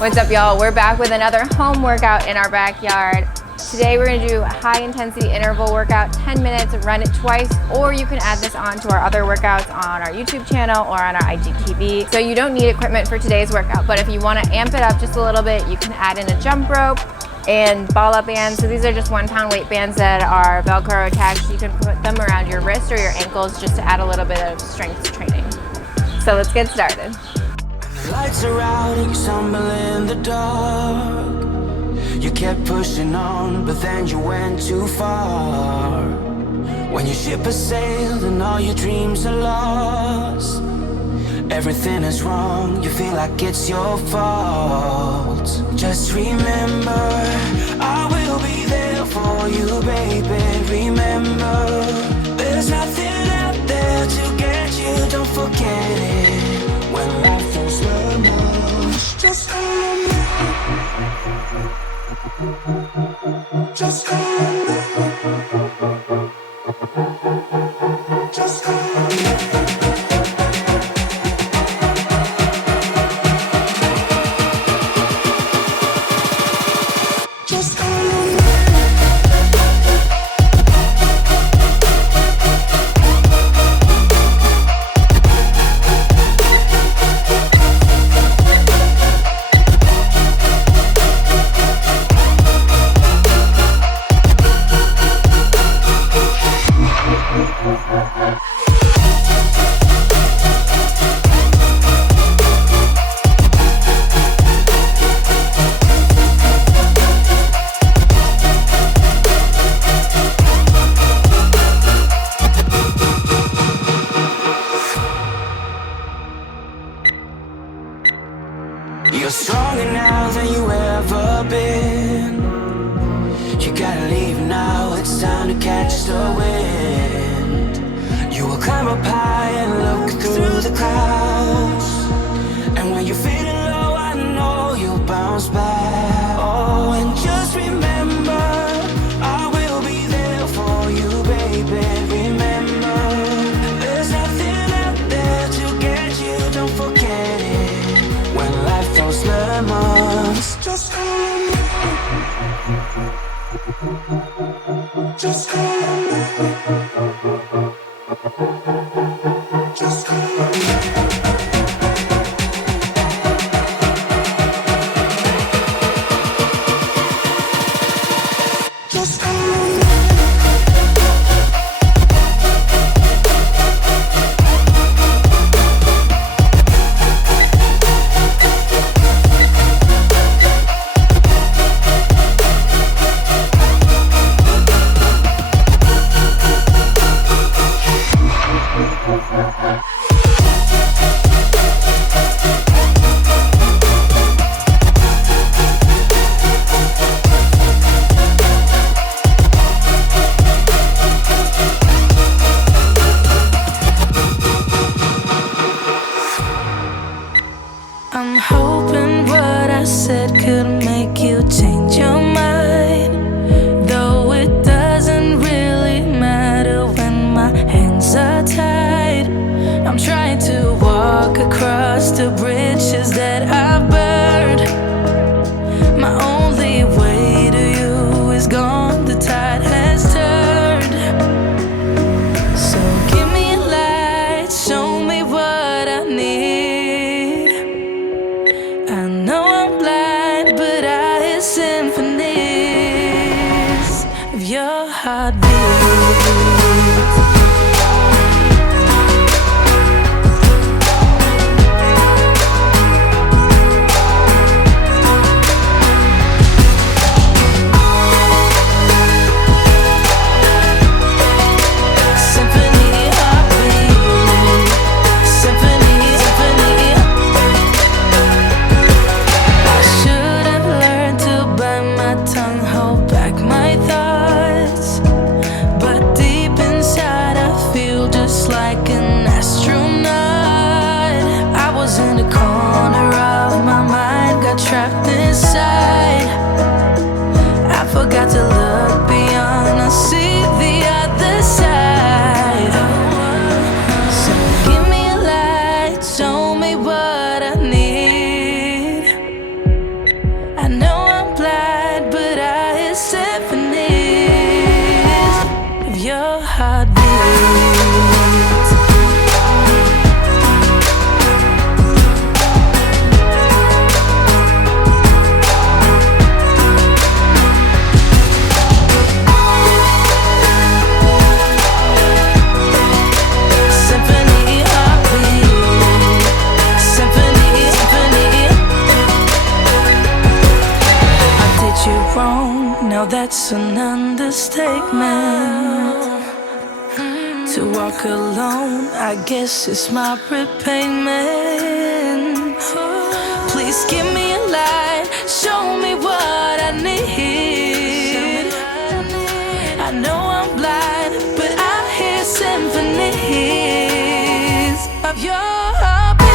What's up, y'all? We're back with another home workout in our backyard. Today we're gonna do a high intensity interval workout, 10 minutes, run it twice, or you can add this on to our other workouts on our YouTube channel or on our IGTV. So you don't need equipment for today's workout, but if you wanna amp it up just a little bit, you can add in a jump rope and ball-up bands. So these are just 1 pound weight bands that are Velcro attached. You can put them around your wrists or your ankles just to add a little bit of strength training. So let's get started. The lights are out and you stumble in the dark. You kept pushing on, but then you went too far. When your ship has sailed and all your dreams are lost, everything is wrong, you feel like it's your fault. Just remember, I will be there for you, baby. Remember, there's nothing out there to get you, don't forget it. When life goes lemons, just remember. Just remember. Just remember. You're stronger now than you ever been. You gotta leave now, it's time to catch the wind. You will climb up high and look through the clouds, and when you're feeling low, I know you'll bounce back. Oh, and just remember, I will be there for you, baby. Remember, there's nothing out there to get you, don't forget it. When life throws lemons, just remember. Just remember. Just remember. Just remember. I'm hoping what I said could make you change your mind, though it doesn't really matter when my hands are tied. I'm trying to walk across the bridges that I've burned. My only way to you is gone, the tide has turned. So give me a light, show me what I need. I know I'm blind, but I hear symphonies of your heartbeat. Trapped inside, I forgot to look beyond. I see the other side. So give me a light, show me what I need. that's an understatement. To walk alone, I guess it's my repayment. Please give me a light, show me what I need. I know I'm blind, but I hear symphonies of your heartbeat.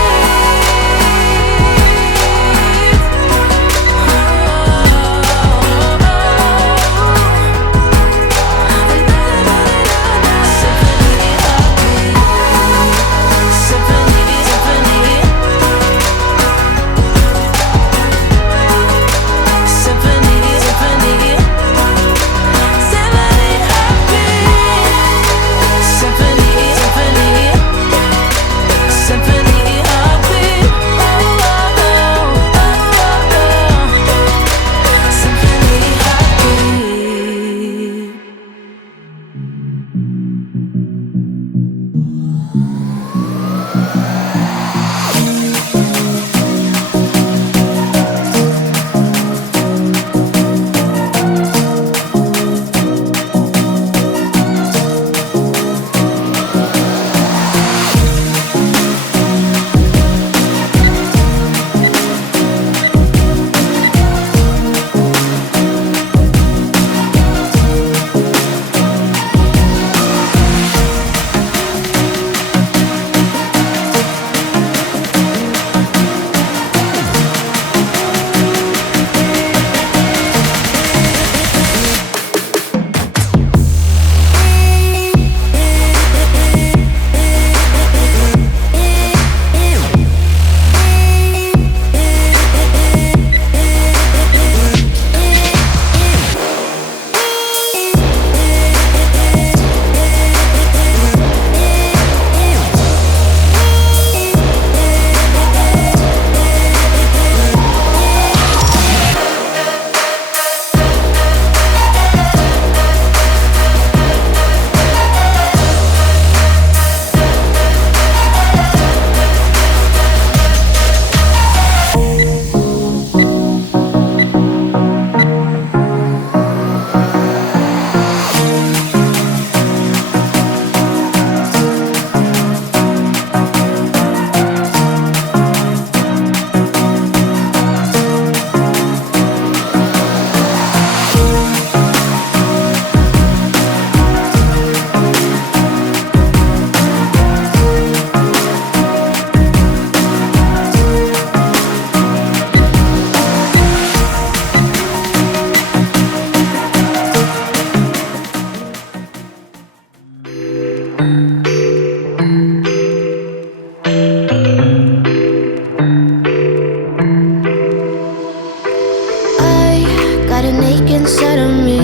Inside of me,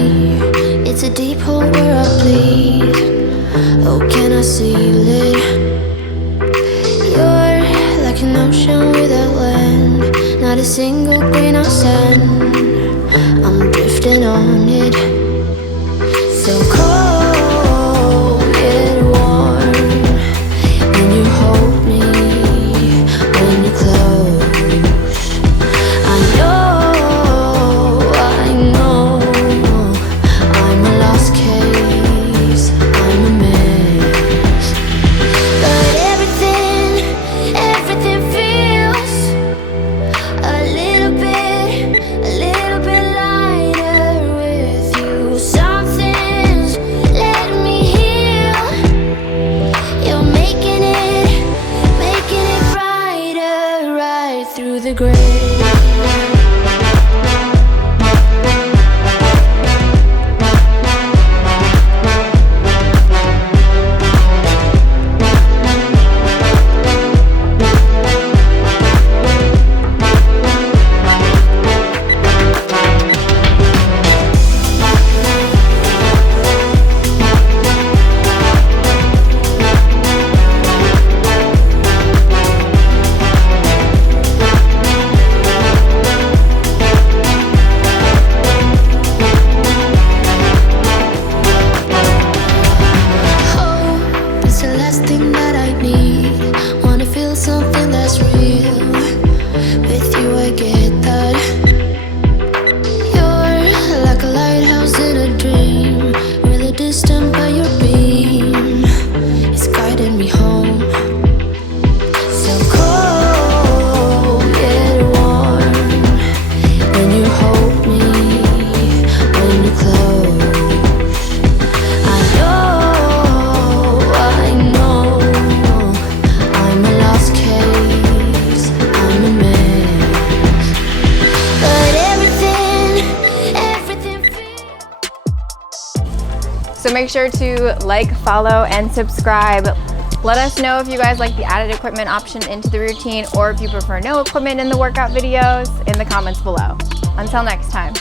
it's a deep hole where I bleed. Oh, can I seal it? You're like an ocean without land, not a single grain of sand. I'm drifting on it, so cold yet warm. When you hold me, when you close, I know. A little bit lighter with you. So make sure to like, follow, and subscribe. Let us know if you guys like the added equipment option into the routine or if you prefer no equipment in the workout videos in the comments below. Until next time.